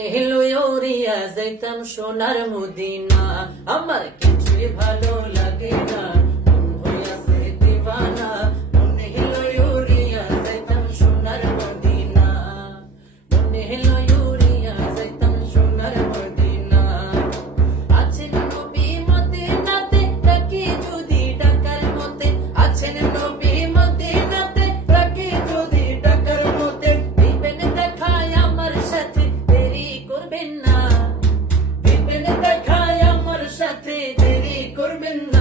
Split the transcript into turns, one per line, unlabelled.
মনে লইয়া যাইতাম সোনার মুদিনা। আমার কিছুই ভালো লাগে been